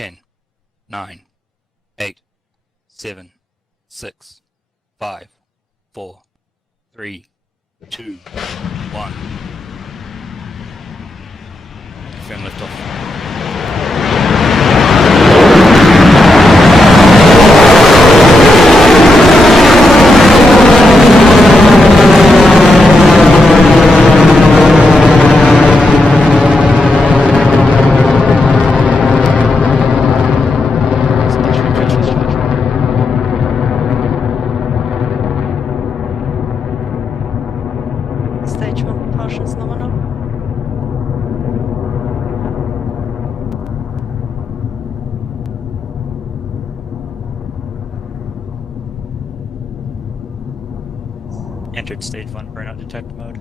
10, 9, 8, 7, 6, 5, 4, 3, 2, 1. Confirm liftoff. Stage 1 propulsion is nominal. Entered stage 1 burnout detect mode.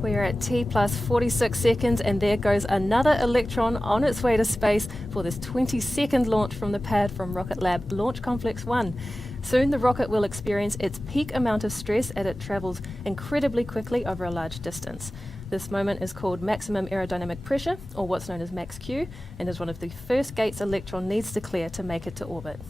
We are at T plus 46 seconds, and there goes another Electron on its way to space for this 22nd launch from the pad from Rocket Lab Launch Complex 1. Soon the rocket will experience its peak amount of stress as it travels incredibly quickly over a large distance. This moment is called maximum aerodynamic pressure, or what's known as max Q, and is one of the first gates Electron needs to clear to make it to orbit.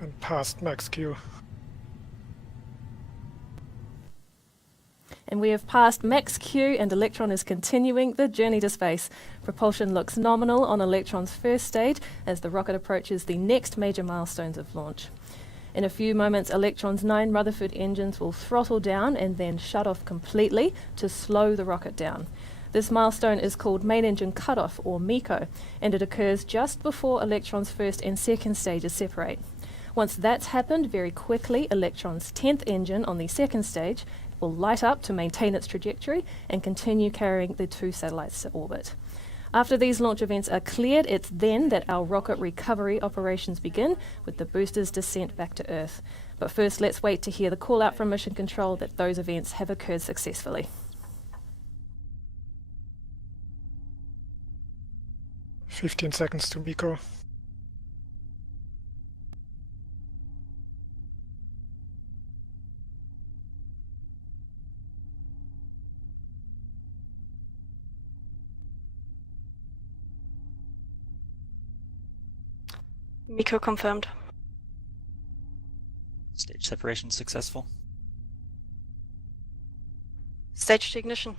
And past max Q. And we have passed max Q, and Electron is continuing the journey to space. Propulsion looks nominal on Electron's first stage as the rocket approaches the next major milestones of launch. In a few moments, Electron's 9 Rutherford engines will throttle down and then shut off completely to slow the rocket down. This milestone is called main engine cutoff, or MECO, and it occurs just before Electron's first and second stages separate. Once that's happened, very quickly, Electron's 10th engine on the second stage will light up to maintain its trajectory and continue carrying the 2 satellites to orbit. After these launch events are cleared, it's then that our rocket recovery operations begin with the booster's descent back to Earth. But first, let's wait to hear the call out from Mission Control that those events have occurred successfully. "15 seconds to MECO. MECO confirmed. Stage separation successful. Stage to ignition.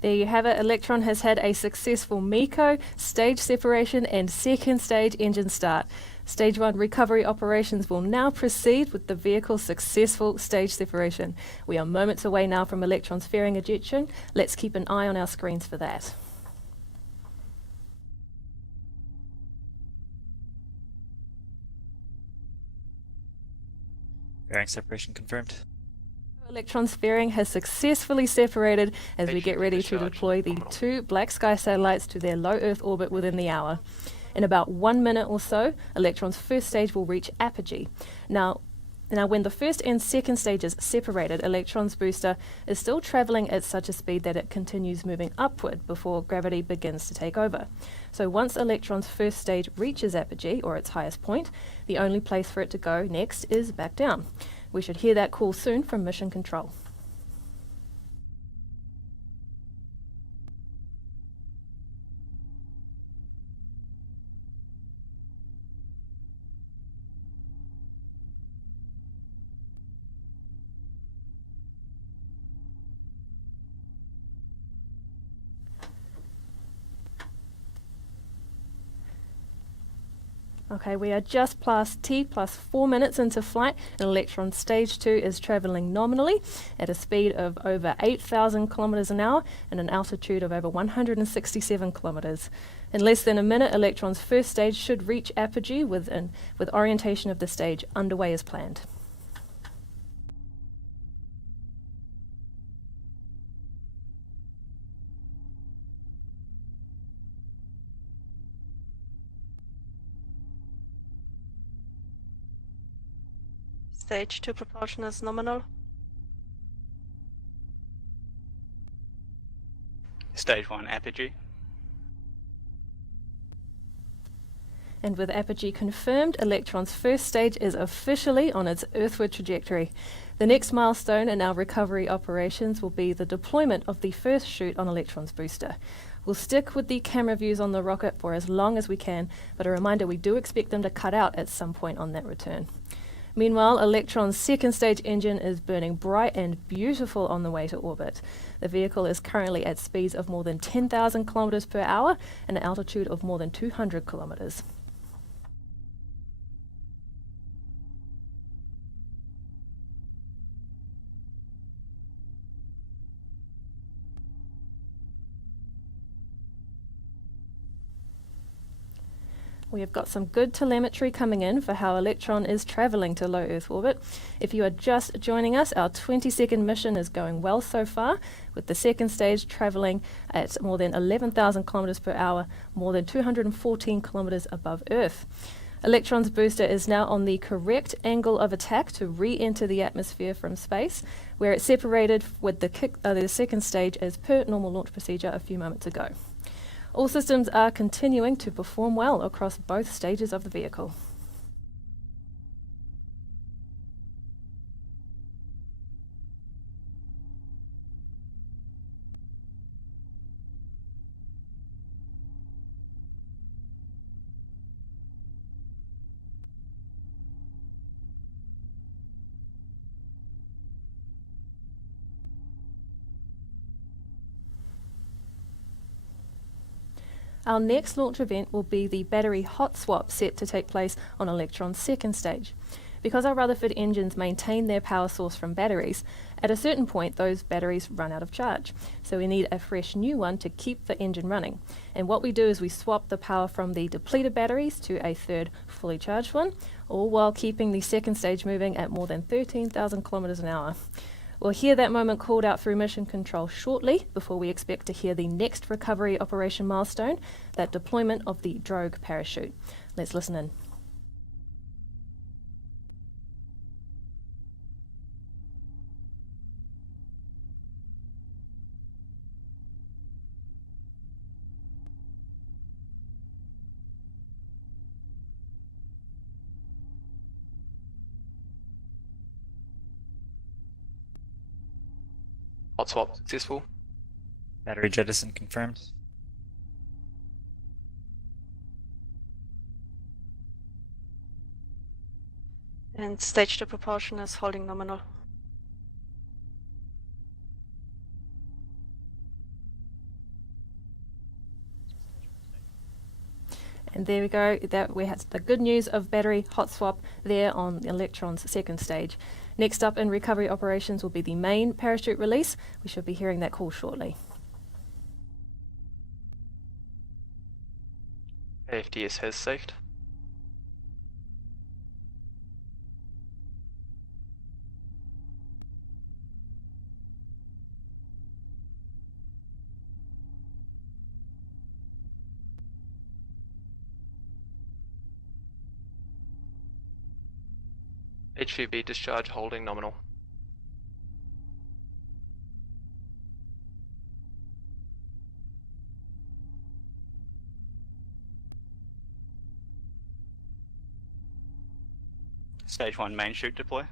There you have it. Electron has had a successful MECO, stage separation, and second stage engine start. Stage 1 recovery operations will now proceed with the vehicle's successful stage separation. We are moments away now from Electron's fairing ejection. Let's keep an eye on our screens for that. Bearing separation confirmed. Electron's fairing has successfully separated as we get ready to deploy the 2 BlackSky satellites to their low Earth orbit within the hour. In about 1 minute or so, Electron's first stage will reach apogee. Now, when the first and second stages separated, Electron's booster is still traveling at such a speed that it continues moving upward before gravity begins to take over. So once Electron's first stage reaches apogee, or its highest point, the only place for it to go next is back down. We should hear that call soon from Mission Control. Okay, we are just past T plus 4 minutes into flight, and Electron stage 2 is travelling nominally at a speed of over 8,000 kilometres an hour and an altitude of over 167 kilometres. In less than a minute, Electron's first stage should reach apogee with orientation of the stage underway as planned. Stage 2 propulsion is nominal. Stage 1 apogee. And with apogee confirmed, Electron's first stage is officially on its earthward trajectory. The next milestone in our recovery operations will be the deployment of the first chute on Electron's booster. We'll stick with the camera views on the rocket for as long as we can, but a reminder, we do expect them to cut out at some point on that return. Meanwhile, Electron's second stage engine is burning bright and beautiful on the way to orbit. The vehicle is currently at speeds of more than 10,000 kilometers per hour and an altitude of more than 200 kilometers. We have got some good telemetry coming in for how Electron is travelling to low Earth orbit. If you are just joining us, our 20-second mission is going well so far, with the second stage travelling at more than 11,000 kilometers per hour, more than 214 kilometers above Earth. Electron's booster is now on the correct angle of attack to re-enter the atmosphere from space, where it separated with the second stage as per normal launch procedure a few moments ago. All systems are continuing to perform well across both stages of the vehicle. Our next launch event will be the battery hot swap set to take place on Electron's second stage. Because our Rutherford engines maintain their power source from batteries, at a certain point those batteries run out of charge. So we need a fresh new one to keep the engine running. And what we do is we swap the power from the depleted batteries to a third fully charged one, all while keeping the second stage moving at more than 13,000 kilometers an hour. We'll hear that moment called out through mission control shortly, before we expect to hear the next recovery operation milestone, that deployment of the drogue parachute. Let's listen in. Hot swap successful. Battery jettison confirmed. And stage 2 propulsion is holding nominal. And there we go, that we had the good news of battery hot swap there on Electron's second stage. Next up in recovery operations will be the main parachute release. We should be hearing that call shortly. AFDS has safed. HVB discharge holding nominal. Stage 1 main chute deploy.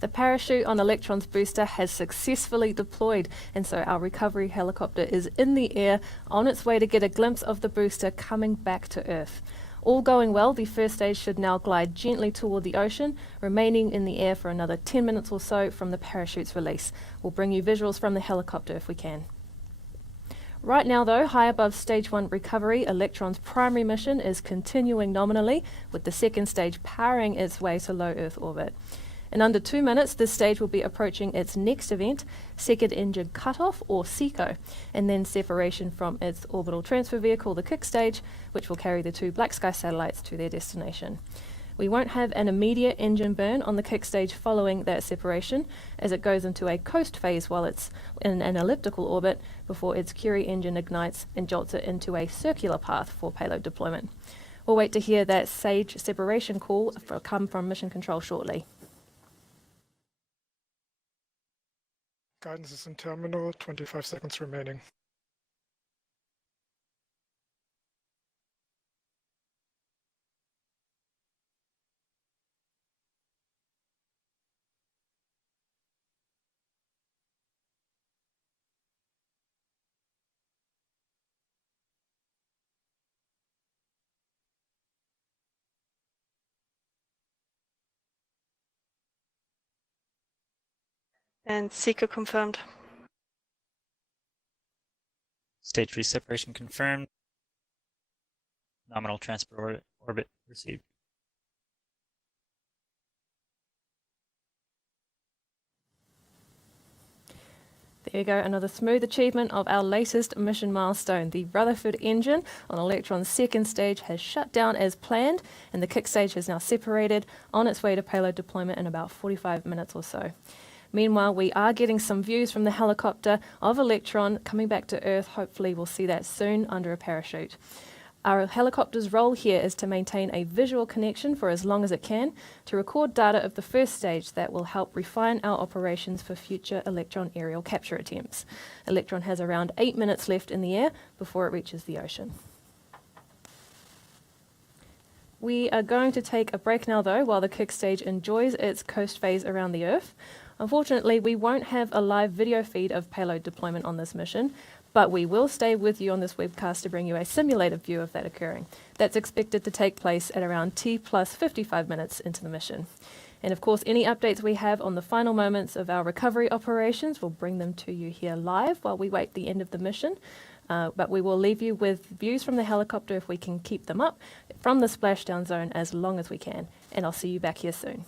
The parachute on Electron's booster has successfully deployed, and so our recovery helicopter is in the air on its way to get a glimpse of the booster coming back to Earth. All going well, the first stage should now glide gently toward the ocean, remaining in the air for another 10 minutes or so from the parachute's release. We'll bring you visuals from the helicopter if we can. Right now though, high above stage 1 recovery, Electron's primary mission is continuing nominally, with the second stage powering its way to low Earth orbit. In under 2 minutes, this stage will be approaching its next event, second engine cutoff, or SECO, and then separation from its orbital transfer vehicle, the kick stage, which will carry the 2 BlackSky satellites to their destination. We won't have an immediate engine burn on the kick stage following that separation, as it goes into a coast phase while it's in an elliptical orbit before its Curie engine ignites and jolts it into a circular path for payload deployment. We'll wait to hear that stage separation call come from mission control shortly. Guidance is in terminal, 25 seconds remaining. And seeker confirmed. Stage 3 separation confirmed. Nominal transport orbit received. There you go, another smooth achievement of our latest mission milestone. The Rutherford engine on Electron's second stage has shut down as planned, and the kick stage has now separated on its way to payload deployment in about 45 minutes or so. Meanwhile, we are getting some views from the helicopter of Electron coming back to Earth. Hopefully we'll see that soon under a parachute. Our helicopter's role here is to maintain a visual connection for as long as it can, to record data of the first stage that will help refine our operations for future Electron aerial capture attempts. Electron has around 8 minutes left in the air before it reaches the ocean. We are going to take a break now though, while the kick stage enjoys its coast phase around the Earth. Unfortunately, we won't have a live video feed of payload deployment on this mission, but we will stay with you on this webcast to bring you a simulated view of that occurring. That's expected to take place at around T plus 55 minutes into the mission. And of course, any updates we have on the final moments of our recovery operations, we'll bring them to you here live while we wait the end of the mission. But we will leave you with views from the helicopter if we can keep them up from the splashdown zone as long as we can. And I'll see you back here soon.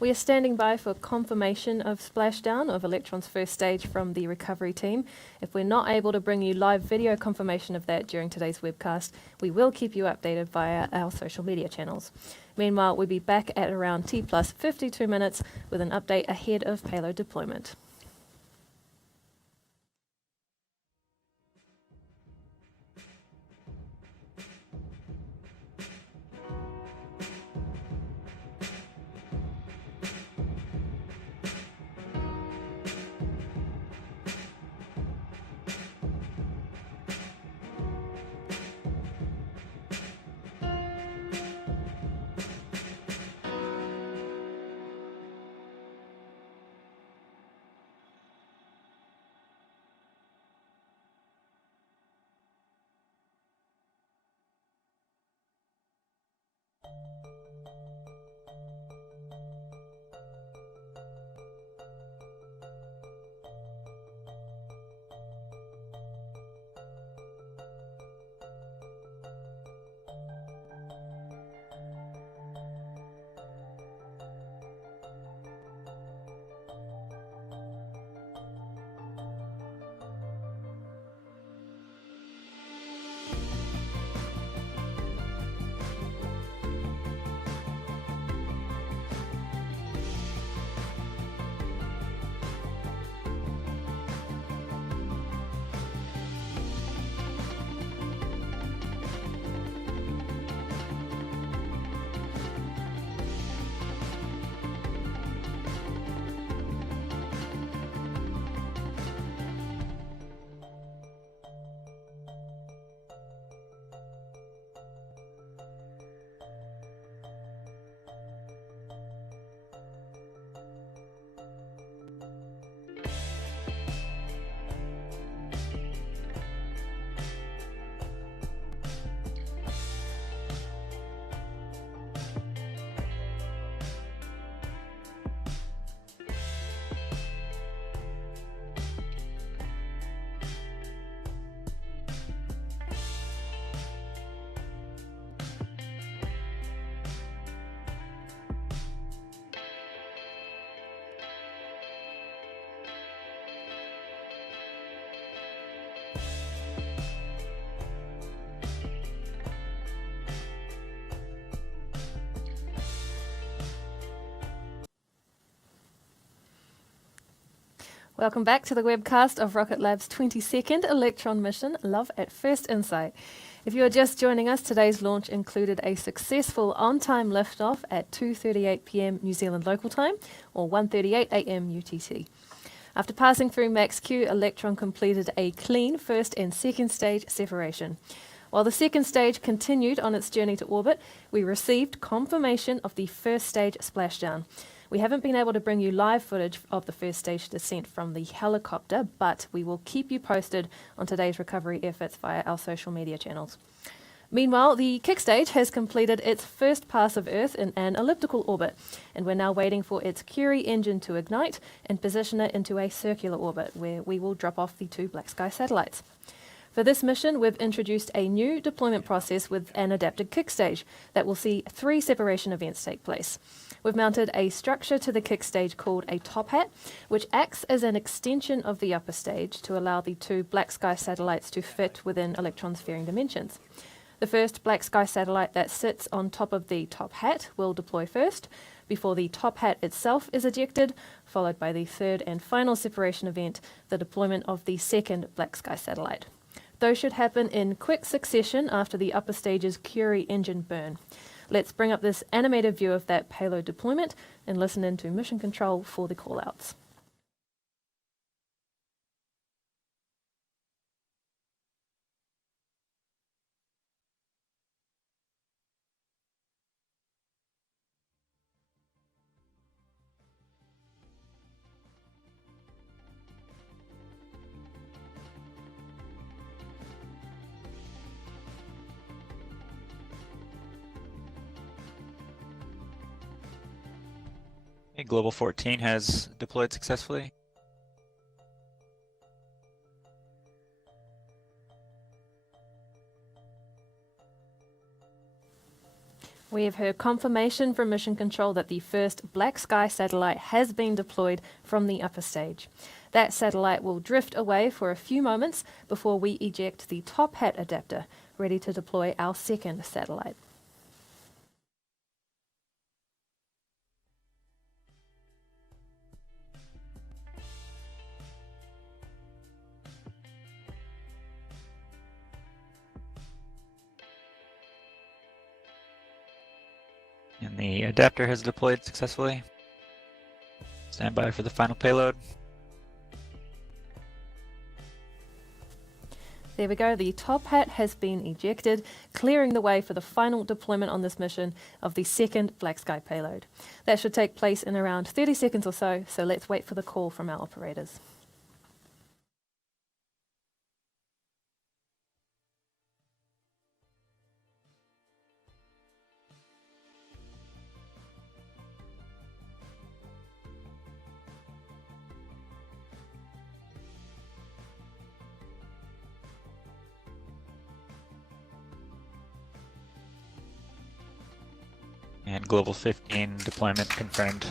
We are standing by for confirmation of splashdown of Electron's first stage from the recovery team. If we're not able to bring you live video confirmation of that during today's webcast, we will keep you updated via our social media channels. Meanwhile, we'll be back at around T plus 52 minutes with an update ahead of payload deployment. Welcome back to the webcast of Rocket Lab's 22nd Electron mission, Love at First Insight. If you are just joining us, today's launch included a successful on-time liftoff at 2:38 p.m. New Zealand local time, or 1:38 a.m. UTC. After passing through Max-Q, Electron completed a clean first and second stage separation. While the second stage continued on its journey to orbit, we received confirmation of the first stage splashdown. We haven't been able to bring you live footage of the first stage descent from the helicopter, but we will keep you posted on today's recovery efforts via our social media channels. Meanwhile, the kick stage has completed its first pass of Earth in an elliptical orbit, and we're now waiting for its Curie engine to ignite and position it into a circular orbit, where we will drop off the 2 BlackSky satellites. For this mission, we've introduced a new deployment process with an adapted kick stage that will see 3 separation events take place. We've mounted a structure to the kick stage called a top hat, which acts as an extension of the upper stage to allow the 2 BlackSky satellites to fit within Electron's varying dimensions. The first BlackSky satellite that sits on top of the top hat will deploy first, before the top hat itself is ejected, followed by the third and final separation event, the deployment of the second BlackSky satellite. Those should happen in quick succession after the upper stage's Curie engine burn. Let's bring up this animated view of that payload deployment and listen into mission control for the callouts. Global 14 has deployed successfully. We have heard confirmation from Mission Control that the first BlackSky satellite has been deployed from the upper stage. That satellite will drift away for a few moments before we eject the top hat adapter, ready to deploy our second satellite. And the adapter has deployed successfully. Stand by for the final payload. There we go, the top hat has been ejected, clearing the way for the final deployment on this mission of the second BlackSky payload. That should take place in around 30 seconds or so let's wait for the call from our operators. And Global 15 deployment confirmed.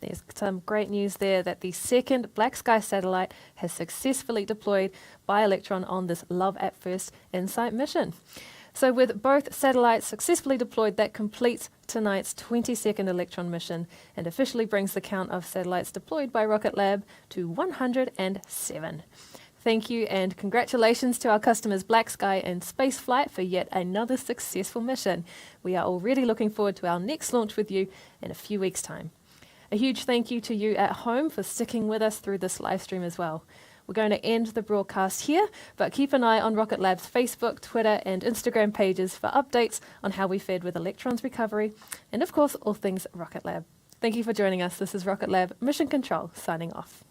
There's some great news there that the second BlackSky satellite has successfully deployed by Electron on this Love at First InSight mission. So with both satellites successfully deployed, that completes tonight's 22nd Electron mission and officially brings the count of satellites deployed by Rocket Lab to 107. Thank you and congratulations to our customers BlackSky and Spaceflight for yet another successful mission. We are already looking forward to our next launch with you in a few weeks' time. A huge thank you to you at home for sticking with us through this live stream as well. We're going to end the broadcast here, but keep an eye on Rocket Lab's Facebook, Twitter and Instagram pages for updates on how we fared with Electron's recovery and of course all things Rocket Lab. Thank you for joining us. This is Rocket Lab Mission Control signing off.